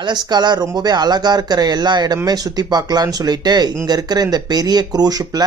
அலஸ்கால ரொம்பவே அழகா இருக்கிற எல்லா இடமே சுற்றி பார்க்கலான்னு சொல்லிட்டு இங்கே இருக்கிற இந்த பெரிய க்ரூஸ் ஷிப்பில்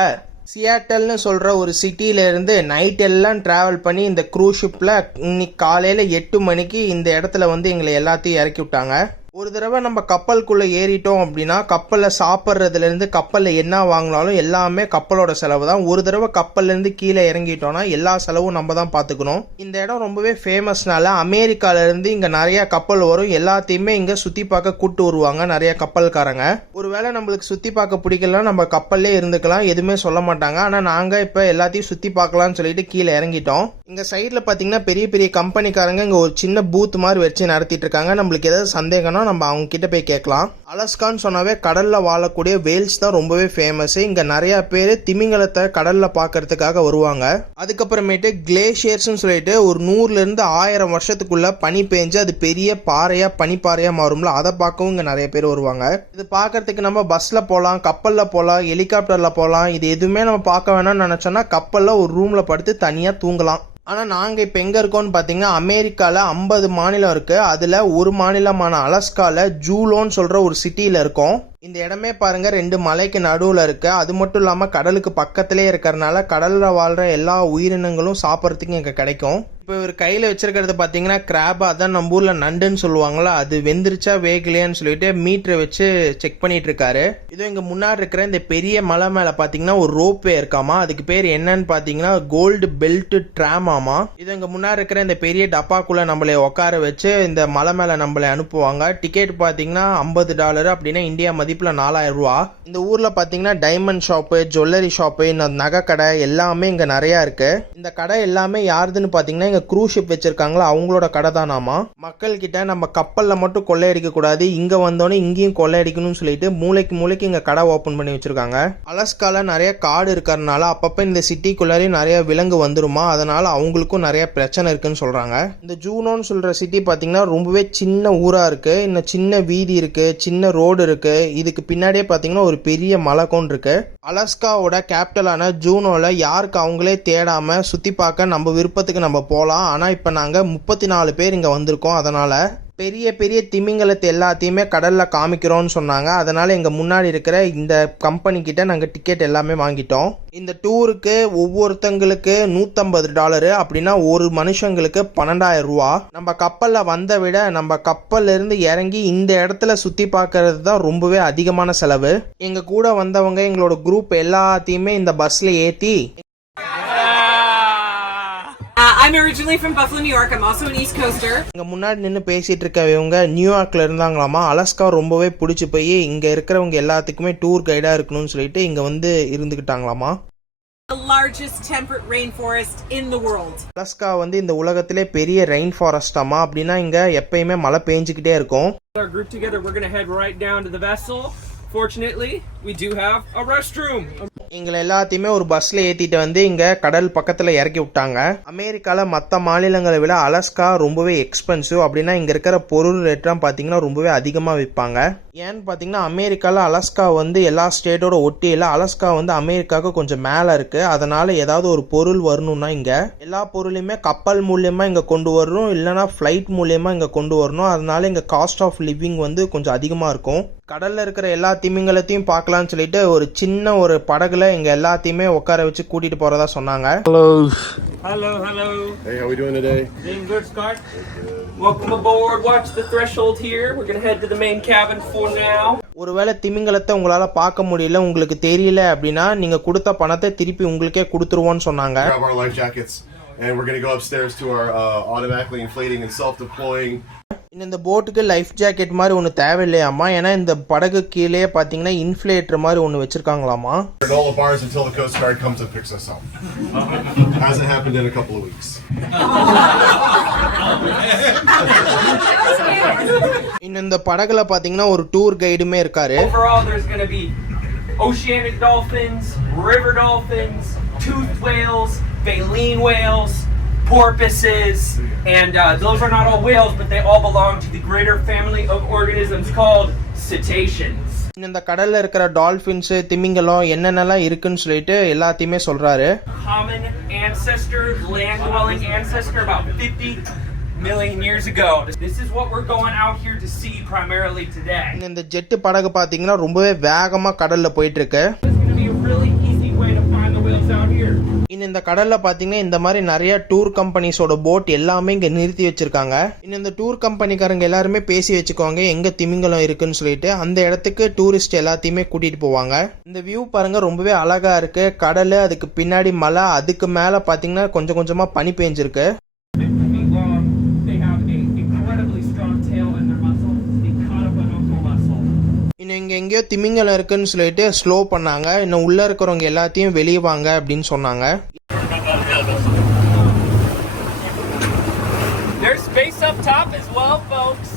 சியாட்டல்னு சொல்கிற ஒரு சிட்டியிலேருந்து நைட் எல்லாம் ட்ராவல் பண்ணி இந்த க்ரூஸ் ஷிப்பில் இன்னைக்கு காலையில் 8 மணிக்கு இந்த இடத்துல வந்து எங்களை எல்லாத்தையும் இறக்கி விட்டாங்க. ஒரு தடவை நம்ம கப்பலுக்குள்ளே ஏறிட்டோம் அப்படின்னா கப்பலில் சாப்பிட்றதுலேருந்து கப்பலில் என்ன வாங்கினாலும் எல்லாமே கப்பலோட செலவு தான். ஒரு தடவை கப்பல்லேருந்து கீழே இறங்கிட்டோம்னா எல்லா செலவும் நம்ம தான் பார்த்துக்கணும். இந்த இடம் ரொம்பவே ஃபேமஸ்னால அமெரிக்காவிலேருந்து இங்கே நிறையா கப்பல் வரும். எல்லாத்தையுமே இங்கே சுற்றி பார்க்க கூப்பிட்டு வருவாங்க நிறைய கப்பல்காரங்க. ஒருவேளை நம்மளுக்கு சுற்றி பார்க்க பிடிக்கலாம் நம்ம கப்பல்லே இருந்துக்கலாம், எதுவுமே சொல்ல மாட்டாங்க. ஆனால் நாங்கள் இப்போ எல்லாத்தையும் சுற்றி பார்க்கலான்னு சொல்லிட்டு கீழே இறங்கிட்டோம். இங்கே சைடில் பார்த்தீங்கன்னா பெரிய பெரிய கம்பெனிக்காரங்க இங்கே ஒரு சின்ன பூத் மாதிரி வச்சு நடத்திட்டு இருக்காங்க. நம்மளுக்கு ஏதாவது சந்தேகம்னா நம்ம அவங்க கிட்ட போய் கேட்கலாம். அலஸ்கான்னு சொன்னாவே கடல்ல வாழக்கூடிய வேல்ஸ் தான் ரொம்பவே ஃபேமஸ். இங்க நிறைய பேர் திமிங்கலத்தை கடல்ல பாக்கிறதுக்காக வருவாங்க. அதுக்கப்புறமேட்டு கிளேஷியர்ஸ்னு சொல்லிட்டு ஒரு 100 இருந்து 1000 வருஷத்துக்குள்ள பனி பெஞ்சு அது பெரிய பாறையா பனிப்பாறையா மாறும்ல, அதை பார்க்கவும் இங்க நிறைய பேர் வருவாங்க. இது பார்க்கறதுக்கு நம்ம பஸ்ல போகலாம், கப்பல்ல போகலாம், ஹெலிகாப்டர்ல போகலாம். இது எதுவுமே நம்ம பார்க்க வேணாம்னு நினைச்சோம்னா கப்பல்ல ஒரு ரூம்ல படுத்து தனியா தூங்கலாம். ஆனால் நாங்கள் இப்போ எங்கே இருக்கோம்னு பார்த்தீங்கன்னா அமெரிக்காவில் 50 மாநிலம் இருக்குது. அதில் ஒரு மாநிலமான அலஸ்காவில் ஜூலோன்னு சொல்கிற ஒரு சிட்டியில் இருக்கோம். இந்த இடமே பாருங்க 2 மலைக்கு நடுவில் இருக்கு. அது மட்டும் இல்லாமல் கடலுக்கு பக்கத்திலே இருக்கிறதுனால கடலில் வாழ்கிற எல்லா உயிரினங்களும் சாப்பிட்றதுக்கு இங்கே கிடைக்கும். இப்போ இவர் கையில் வச்சிருக்கிறது பார்த்தீங்கன்னா கிராப், அதான் நம்ம ஊரில் நண்டுன்னு சொல்லுவாங்களா, அது வெந்துருச்சா வேகலையான்னு சொல்லிட்டு மீட்டரை வச்சு செக் பண்ணிட்டு இருக்காரு. இதுவும் இங்கே முன்னாடி இருக்கிற இந்த பெரிய மலை மேலே பார்த்தீங்கன்னா ஒரு ரோப்வே இருக்காமா, அதுக்கு பேர் என்னன்னு பார்த்தீங்கன்னா கோல்டு பெல்ட் ட்ராம் ஆமா. இது இங்கே முன்னாடி இருக்கிற இந்த பெரிய டப்பாக்குள்ளே நம்மளை உட்கார வச்சு இந்த மலை மேலே நம்மளை அனுப்புவாங்க. டிக்கெட் பார்த்தீங்கன்னா $50 அப்படின்னா இந்தியா மதிப்பில் 4000 ரூபா. இந்த ஊரில் பார்த்தீங்கன்னா டைமண்ட் ஷாப்பு, ஜுவல்லரி ஷாப்பு, நகை கடை எல்லாமே இங்கே நிறையா இருக்கு. இந்த கடை எல்லாமே யாருதுன்னு பார்த்தீங்கன்னா க்ரூஸ் ஷிப் வச்சிருக்காங்களா அவங்களோட கடை தானாமா. மக்கள் கிட்ட நம்ம கப்பல்ல மட்டும் கொள்ளையடிக்க கூடாது, இங்க வந்தோடனே இங்கேயும் கொள்ளையடிக்கணும்னு சொல்லிட்டு மூளைக்கு மூளைக்கு இங்க கடை ஓபன் பண்ணி வச்சிருக்காங்க. அலஸ்கால நிறைய காடு இருக்கிறதுனால அப்பப்ப இந்த சிட்டிக்குள்ளாரே நிறைய விலங்கு வந்துருமா, அதனால அவங்களுக்கும் நிறைய பிரச்சனை இருக்குன்னு சொல்றாங்க. இந்த ஜூனோன்னு சொல்ற சிட்டி பாத்தீங்கன்னா ரொம்பவே சின்ன ஊரா இருக்கு. இன்னும் சின்ன வீதி இருக்கு, சின்ன ரோடு இருக்கு. இதுக்கு பின்னாடியே பாத்தீங்கன்னா ஒரு பெரிய மலைக்கோன் இருக்கு. அலஸ்காவோட கேபிட்டலான ஜூனோல யாருக்கு அவங்களே தேடாம சுத்தி பார்க்க நம்ம விருப்பத்துக்கு நம்ம போலாம். ஆனால் இப்போ நாங்கள் 34 பேர் இங்கே வந்திருக்கோம். அதனால் பெரிய பெரிய திமிங்கலத்தை எல்லாத்தையுமே கடலில் காமிக்கிறோன்னு சொன்னாங்க. அதனால் எங்கள் முன்னாடி இருக்கிற இந்த கம்பெனி கிட்ட நாங்கள் டிக்கெட் எல்லாமே வாங்கிட்டோம். இந்த டூருக்கு ஒவ்வொருத்தங்களுக்கு $150 அப்படின்னா ஒரு மனுஷங்களுக்கு 12000 ரூபா. நம்ம கப்பலில் வந்த விட நம்ம கப்பல்ல இருந்து இறங்கி இந்த இடத்துல சுற்றி பார்க்கறது தான் ரொம்பவே அதிகமான செலவு. எங்கள் கூட வந்தவங்க எங்களோட குரூப் எல்லாத்தையுமே இந்த பஸ்ஸில் ஏற்றி I'm originally from Buffalo, New York. I'm also an East Coaster. இங்க முன்னாடி நின்று பேசிட்டு இருக்கவங்க நியூயார்க்ல இருந்தாங்களாமா. அலஸ்கா ரொம்பவே பிடிச்சி போய் இங்க இருக்கிறவங்க எல்லாத்துக்குமே டூர் கைடா இருக்கணும்னு சொல்லிட்டு இங்க வந்து இருந்துகிட்டாங்களாமா. The largest temperate rainforest in the world. Alaska வந்து இந்த உலகத்திலே பெரிய ரெயின் ஃபாரஸ்ட் ஆமா. அப்படின்னா இங்க எப்பயுமே மழை பெஞ்சுக்கிட்டே இருக்கும். Our group together, we're going to head right down to the vessel. Fortunately, we do have a restroom. எங்களை எல்லாத்தையுமே ஒரு பஸ்ல ஏத்திட்டு வந்து இங்க கடல் பக்கத்துல இறக்கி விட்டாங்க. அமெரிக்கால மற்ற மாநிலங்களை விட அலஸ்கா ரொம்பவே எக்ஸ்பென்சிவ். அப்படின்னா இங்க இருக்கிற பொருள் ரேட்லாம் பாத்தீங்கன்னா ரொம்பவே அதிகமா விற்பாங்க. ஏன்னு பாத்தீங்கன்னா அமெரிக்கால அலஸ்கா வந்து எல்லா ஸ்டேட்டோட ஒட்டி இல்லை, அலஸ்கா வந்து அமெரிக்காவுக்கு கொஞ்சம் மேல இருக்கு. அதனால ஏதாவது ஒரு பொருள் வரணும்னா இங்க எல்லா பொருளையுமே கப்பல் மூலியமா இங்க கொண்டு வரணும், இல்லைன்னா ஃபிளைட் மூலியமா இங்க கொண்டு வரணும். அதனால இங்க காஸ்ட் ஆஃப் லிவிங் வந்து கொஞ்சம் அதிகமா இருக்கும். கடல்ல இருக்கிற எல்லா திமிங்கலத்தையும் பார்க்கலாம்னு சொல்லிட்டு ஒரு சின்ன ஒரு படகுல எங்க எல்லாத்தையுமே உட்கார வச்சு கூட்டிட்டு போறதா சொன்னாங்க. Hello. Hey, how we doing today? Doing good, Scott. Welcome aboard. Watch the threshold here. We're going to head to the main cabin for now. ஒருவேளை திமிங்கலத்தை உங்களால பார்க்க முடியல, உங்களுக்கு தெரியல அப்படின்னா நீங்க கொடுத்த பணத்தை திருப்பி உங்களுக்கே கொடுத்துருவோம்னு சொன்னாங்க. Grab our life jackets and we're going to go upstairs to our automatically inflating and self-deploying. இந்த போட்டுக்கு லைஃப் ஜாக்கெட் மாதிரி ஒன்று தேவையில்லையாமா, ஏன்னா இந்த படகு கீழே பார்த்தீங்கன்னா இன்ஃப்ளேட்டர் மாதிரி ஒன்று வச்சிருக்காங்களாமா. Granola bars until the Coast Guard comes and picks us up. Hasn't happened in a couple of weeks. இந்த படகுல பார்த்தீங்கன்னா ஒரு டூர் கைடுமே இருக்காரு. Overall, there's going to be oceanic dolphins, river dolphins, toothed whales, baleen whales, porpoises, and those are not all whales, but they all belong to the greater family of organisms called cetaceans. இந்த கடல்ல இருக்கிற dolphins, திமிங்கலம் என்னென்னலாம் இருக்குன்னு சொல்லிட்டு எல்லாத்தையுமே சொல்றாரு. Common ancestor, land dwelling ancestor, about 50 million years ago. This is what we're going out here to see primarily today. இந்த ஜெட்டு படகு பார்த்தீங்கன்னா ரொம்பவே வேகமாக கடலில் போயிட்டு இருக்கு. It's going to be a really easy way to find the whales out here. இன்னும் இந்த கடலில் பார்த்தீங்கன்னா இந்த மாதிரி நிறைய டூர் கம்பெனிஸோட போட் எல்லாமே இங்கே நிறுத்தி வச்சிருக்காங்க. இன்னும் இந்த டூர் கம்பெனிக்காரங்க எல்லாருமே பேசி வச்சுக்குவாங்க எங்கே திமிங்கலம் இருக்குன்னு சொல்லிட்டு அந்த இடத்துக்கு டூரிஸ்ட் எல்லாத்தையுமே கூட்டிட்டு போவாங்க. இந்த வியூ பாருங்க ரொம்பவே அழகா இருக்கு. கடல், அதுக்கு பின்னாடி மலை, அதுக்கு மேலே பார்த்தீங்கன்னா கொஞ்சம் கொஞ்சமாக பனி பெஞ்சிருக்கு. They have an incredibly strong tail in their muscle. The carbonocal muscle. இன்னும் இங்கே எங்கேயோ திமிங்கலம் இருக்குன்னு சொல்லிட்டு ஸ்லோ பண்ணாங்க. இன்னும் உள்ளே இருக்கிறவங்க எல்லாத்தையும் வெளியே வாங்க அப்படின்னு சொன்னாங்க. There's space up top as well, folks.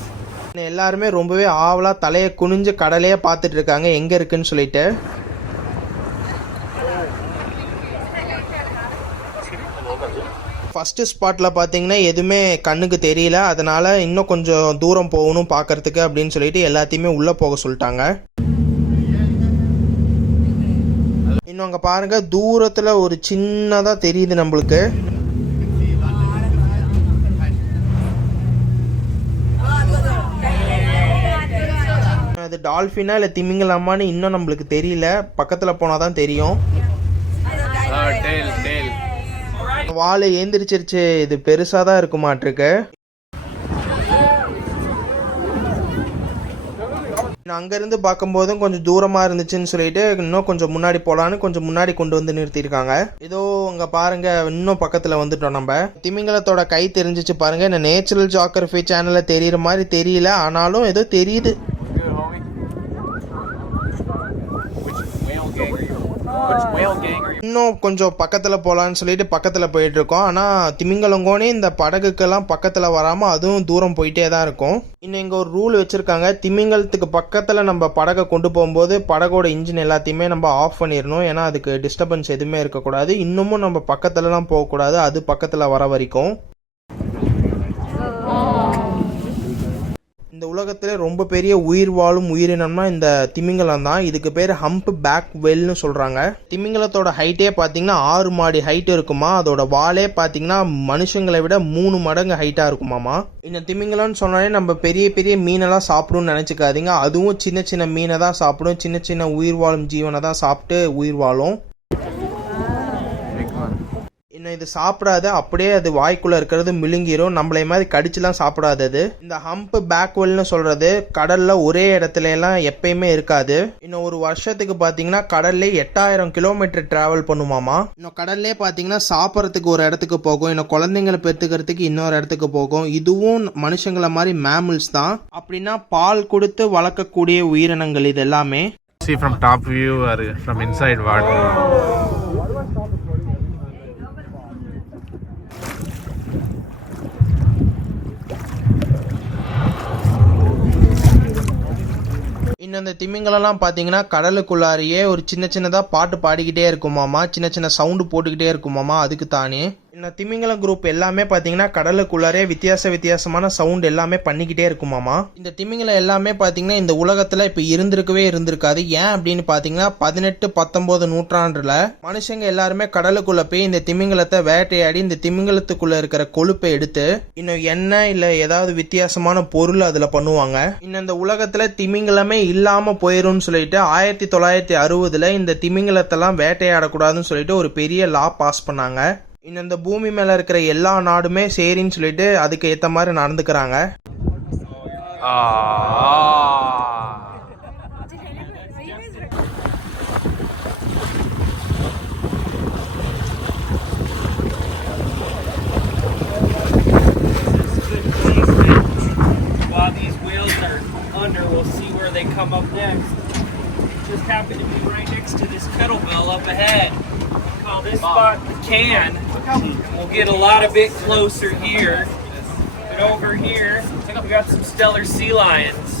எல்லாருமே ரொம்பவே ஆவலா தலையை குனிஞ்சு கடலையே பார்த்துட்டு இருக்காங்க எங்க இருக்குன்னு சொல்லிட்டு. ஃபர்ஸ்ட் ஸ்பாட்ல பார்த்தீங்கன்னா எதுவுமே கண்ணுக்கு தெரியல. அதனால இன்னும் கொஞ்சம் தூரம் போகணும் பார்க்கறதுக்கு அப்படின்னு சொல்லிட்டு எல்லாத்தையுமே உள்ள போக சொல்லிட்டாங்க. இன்னும் அங்கே பாருங்க தூரத்தில் ஒரு சின்னதாக தெரியுது நம்மளுக்கு. அது டால்ஃபினா இல்லை திமிங்கலாமான்னு இன்னும் நம்மளுக்கு தெரியல. பக்கத்தில் போனால் தான் தெரியும். வாழை ஏந்திரிச்சிருச்சு. இது பெருசாக தான் இருக்குமாட்டிருக்கு. அங்கேருந்து பார்க்கும்போதும் கொஞ்சம் தூரமாக இருந்துச்சுன்னு சொல்லிட்டு இன்னும் கொஞ்சம் முன்னாடி போகலான்னு கொஞ்சம் முன்னாடி கொண்டு வந்து நிறுத்தியிருக்காங்க. ஏதோ அங்கே பாருங்க இன்னும் பக்கத்தில் வந்துட்டோம் நம்ம. திமிங்கலத்தோட கை தெரிஞ்சிச்சு பாருங்க. இந்த நேச்சுரல் ஜியோகிராஃபி சேனலில் தெரியுற மாதிரி தெரியல, ஆனாலும் ஏதோ தெரியுது. இன்னும் கொஞ்சம் பக்கத்தில் போகலான்னு சொல்லிட்டு பக்கத்தில் போயிட்டு இருக்கோம். ஆனால் திமிங்கலங்கோனே இந்த படகுக்கெல்லாம் பக்கத்தில் வராமல் அதுவும் தூரம் போயிட்டே தான் இருக்கும். இன்னும் இங்கே ஒரு ரூல் வச்சுருக்காங்க. திமிங்கலத்துக்கு பக்கத்தில் நம்ம படகை கொண்டு போகும்போது படகோட இன்ஜின் எல்லாத்தையுமே நம்ம ஆஃப் பண்ணிடணும். ஏன்னா அதுக்கு டிஸ்டர்பன்ஸ் எதுவுமே இருக்கக்கூடாது. இன்னமும் நம்ம பக்கத்துலலாம் போகக்கூடாது, அது பக்கத்தில் வர வரைக்கும். இந்த உலகத்திலே ரொம்ப பெரிய உயிர் வாழும் உயிரினம்னா இந்த திமிங்கலம் தான். இதுக்கு பேர் ஹம்ப் பேக் வெல்னு சொல்கிறாங்க. திமிங்கலத்தோட ஹைட்டே பார்த்தீங்கன்னா 6 மாடி ஹைட் இருக்குமா. அதோட வாலே பார்த்தீங்கன்னா மனுஷங்களை விட 3 மடங்கு ஹைட்டாக இருக்குமாமா. இந்த திமிங்கலம்னு சொன்னாலே நம்ம பெரிய பெரிய மீனெல்லாம் சாப்பிடும்னு நினச்சிக்காதீங்க. அதுவும் சின்ன சின்ன மீனை தான் சாப்பிடும். சின்ன சின்ன உயிர் வாழும் ஜீவனை தான் சாப்பிட்டு உயிர் வாழும். இன்னும் இது சாப்பிடாது, அப்படியே அது வாய்க்குள்ள இருக்கிறது மிழுங்கிரும். நம்மளை மாதிரி கடிச்சுலாம் சாப்பிடாது அது. இந்த ஹம்ப் பேக்வெல்னு சொல்றது கடல்ல ஒரே இடத்துல எல்லாம் எப்பயுமே இருக்காது. இன்னும் ஒரு வருஷத்துக்கு பாத்தீங்கன்னா கடல்ல 8000 கிலோமீட்டர் டிராவல் பண்ணுமாமா. இன்னும் கடல்லே பாத்தீங்கன்னா சாப்பிட்றதுக்கு ஒரு இடத்துக்கு போகும், இன்னும் குழந்தைங்களை பெற்றுக்கிறதுக்கு இன்னொரு இடத்துக்கு போகும். இதுவும் மனுஷங்களை மாதிரி மேமல்ஸ் தான். அப்படின்னா பால் கொடுத்து வளர்க்கக்கூடிய உயிரினங்கள் இது எல்லாமே. See from top view or from inside water. இன்னும் இந்த திமிங்கலம்லாம் பார்த்தீங்கன்னா கடலுக்குள்ளாரியே ஒரு சின்ன சின்னதாக பாட்டு பாடிக்கிட்டே இருக்குமாமா. சின்ன சின்ன சவுண்டு போட்டுக்கிட்டே இருக்குமாமா அதுக்கு தானே. இந்த திமிங்கலம் குரூப் எல்லாமே பார்த்தீங்கன்னா கடலுக்குள்ளாரே வித்தியாசமான சவுண்ட் எல்லாமே பண்ணிக்கிட்டே இருக்குமாமா. இந்த திமிங்கலம் எல்லாமே பார்த்தீங்கன்னா இந்த உலகத்தில் இப்போ இருந்திருக்காது. ஏன் அப்படின்னு பார்த்தீங்கன்னா 18-19 நூற்றாண்டுல மனுஷங்க எல்லாருமே கடலுக்குள்ள போய் இந்த திமிங்கலத்தை வேட்டையாடி இந்த திமிங்கலத்துக்குள்ள இருக்கிற கொழுப்பை எடுத்து இன்னும் எண்ணெய் இல்லை ஏதாவது வித்தியாசமான பொருள் அதில் பண்ணுவாங்க. இன்னும் இந்த உலகத்தில் திமிங்கலமே இல்லாமல் போயிரும்னு சொல்லிட்டு 1960 இந்த திமிங்கலத்தெல்லாம் வேட்டையாடக்கூடாதுன்னு சொல்லிட்டு ஒரு பெரிய லா பாஸ் பண்ணாங்க. இன்னும் இந்த பூமி மேல இருக்கிற எல்லா நாடுமே சரின்னு சொல்லிட்டு அதுக்கு ஏத்த மாதிரி நடந்துக்கிறாங்க. While these whales are under, we'll see where they come up next. Just happen to be right next to this kettlebell up ahead. Call this spot the can. We'll get a lot a bit closer here. But over here, we got some stellar sea lions.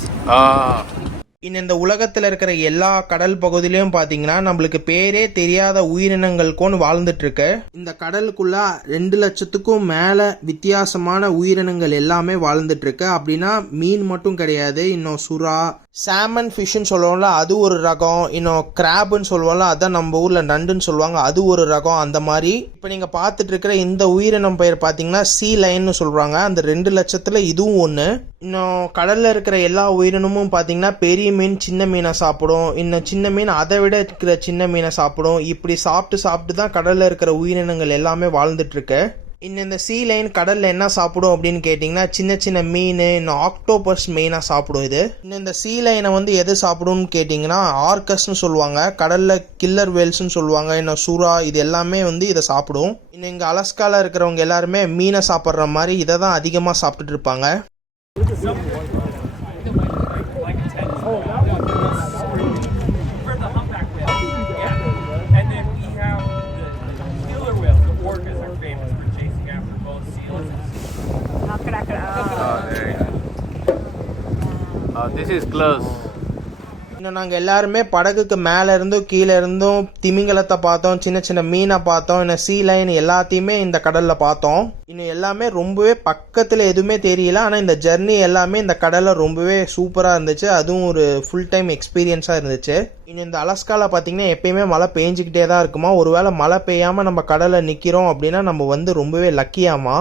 இந்த உலகத்தில் இருக்கிற எல்லா கடல் பகுதியிலையும் பார்த்தீங்கன்னா நம்மளுக்கு பேரே தெரியாத உயிரினங்கள் கொண்டு வாழ்ந்துட்டு இருக்கு. இந்த கடலுக்குள்ள 2 லட்சத்துக்கும் மேல வித்தியாசமான உயிரினங்கள் எல்லாமே வாழ்ந்துட்டு இருக்கு. அப்படின்னா மீன் மட்டும் கிடையாது, இன்னும் சுறா, சாமன் ஃபிஷ்ன்னு சொல்லுவோம்ல அது ஒரு ரகம், இன்னும் கிராப்னு சொல்லுவோம்ல அதான் நம்ம ஊர்ல நண்டுன்னு சொல்லுவாங்க அது ஒரு ரகம். அந்த மாதிரி இப்போ நீங்க பார்த்துட்டு இருக்கிற இந்த உயிரினம் பெயர் பார்த்தீங்கன்னா சீ லைன்னு சொல்றாங்க. அந்த 2 லட்சத்துல இதுவும் ஒன்று. இன்னும் கடல்ல இருக்கிற எல்லா உயிரினமும் பார்த்தீங்கன்னா பெரிய மீன் சின்ன மீனை சாப்பிடும், இன்னும் சின்ன மீன் அதை விட இருக்கிற சின்ன மீனை சாப்பிடும். இப்படி சாப்பிட்டு தான் கடல்ல இருக்கிற உயிரினங்கள் எல்லாமே வாழ்ந்துட்டு இருக்கு. இன்னும் இந்த சீ லைன் கடல்ல என்ன சாப்பிடும் அப்படின்னு கேட்டிங்கன்னா சின்ன சின்ன மீன், இன்னும் ஆக்டோபஸ் மெயினாக சாப்பிடும் இது. இன்னும் இந்த சீ லைனை வந்து எது சாப்பிடும்னு கேட்டிங்கன்னா ஆர்கஸ்ன்னு சொல்லுவாங்க, கடல்ல கில்லர் வேல்ஸ்ன்னு சொல்லுவாங்க, இன்னும் சுறா, இது எல்லாமே வந்து இதை சாப்பிடும். இன்னும் இங்கே அலஸ்கால இருக்கிறவங்க எல்லாருமே மீனை சாப்பிட்ற மாதிரி இதை தான் அதிகமாக சாப்பிட்டுட்டு இருப்பாங்க. This is close. இன்னும் நாங்கள் எல்லாருமே படகுக்கு மேலே இருந்தும் கீழே இருந்தும் திமிங்கலத்தை பார்த்தோம், சின்ன சின்ன மீனை பார்த்தோம், இன்னும் சீ லைன் எல்லாத்தையுமே இந்த கடலில் பார்த்தோம். இன்னும் எல்லாமே ரொம்பவே பக்கத்தில் எதுவுமே தெரியல. ஆனால் இந்த ஜர்னி எல்லாமே இந்த கடலில் ரொம்பவே சூப்பராக இருந்துச்சு. அதுவும் ஒரு ஃபுல் டைம் எக்ஸ்பீரியன்ஸாக இருந்துச்சு. இன்னும் இந்த அலஸ்காவில் பார்த்தீங்கன்னா எப்பயுமே மழை பெஞ்சிக்கிட்டே தான் இருக்குமா. ஒருவேளை மழை பெய்யாமல் நம்ம கடலில் நிற்கிறோம் அப்படின்னா நம்ம வந்து ரொம்பவே லக்கியாமா.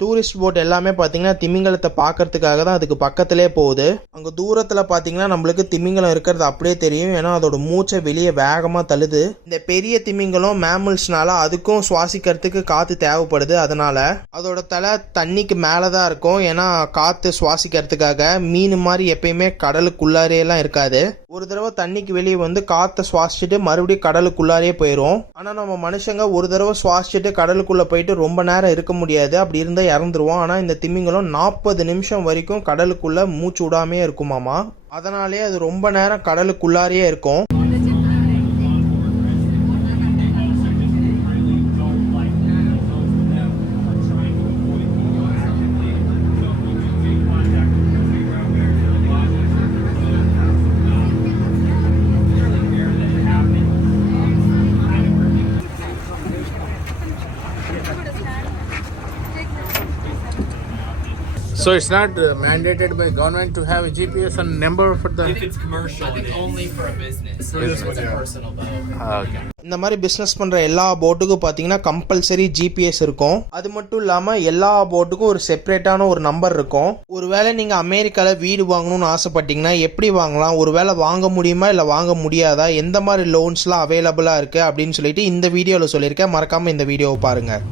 டூரிஸ்ட் போட் எல்லாமே பார்த்தீங்கன்னா திமிங்கலத்தை பார்க்கறதுக்காக தான் அதுக்கு பக்கத்திலே போகுது. அங்கே தூரத்தில் பார்த்தீங்கன்னா நம்மளுக்கு திமிங்கலம் இருக்கிறது அப்படியே தெரியும், ஏன்னா அதோட மூச்சை வெளியே வேகமாக தள்ளுது. இந்த பெரிய திமிங்கலம் மேமல்ஸ்னால அதுக்கும் சுவாசிக்கிறதுக்கு காற்று தேவைப்படுது. அதனால அதோட தலை தண்ணிக்கு மேலே தான் இருக்கும், ஏன்னா காற்று சுவாசிக்கிறதுக்காக. மீன் மாதிரி எப்பயுமே கடலுக்குள்ளாரேலாம் இருக்காது. ஒரு தடவை தண்ணிக்கு வெளியே வந்து காற்றை சுவாசிச்சுட்டு மறுபடியும் கடலுக்குள்ளாரே போயிடும். ஆனால் நம்ம மனுஷங்க ஒரு தடவை சுவாசிச்சுட்டு கடலுக்குள்ளே போயிட்டு ரொம்ப நேரம் இருக்க முடியாது, அப்படி இருந்தால் இறந்துருவோம். ஆனால் இந்த திமிங்கலம் 40 நிமிஷம் வரைக்கும் கடலுக்குள்ள மூச்சு விடாமே இருக்குமாமா. அதனாலே அது ரொம்ப நேரம் கடலுக்குள்ளாரியே இருக்கும். So it's not mandated by government to have a GPS and number for the. If it's commercial, I think only for a business. For this one, It's a yeah. personal boat. Okay. இந்த மாதிரி business பண்ணுற எல்லா போட்டுக்கும் பார்த்தீங்கன்னா compulsory GPS இருக்கும். அது மட்டும் இல்லாமல் எல்லா போட்டுக்கும் ஒரு செப்பரேட்டான ஒரு நம்பர் இருக்கும். ஒருவேளை நீங்கள் அமெரிக்காவில் வீடு வாங்கணும்னு ஆசைப்பட்டீங்கன்னா எப்படி வாங்கலாம், ஒருவேளை வாங்க முடியுமா இல்லை வாங்க முடியாதா, எந்த மாதிரி லோன்ஸ்லாம் அவைலபிளாக இருக்குது அப்படின்னு சொல்லிட்டு இந்த வீடியோவில் சொல்லியிருக்கேன். மறக்காமல் இந்த வீடியோவை பாருங்கள்.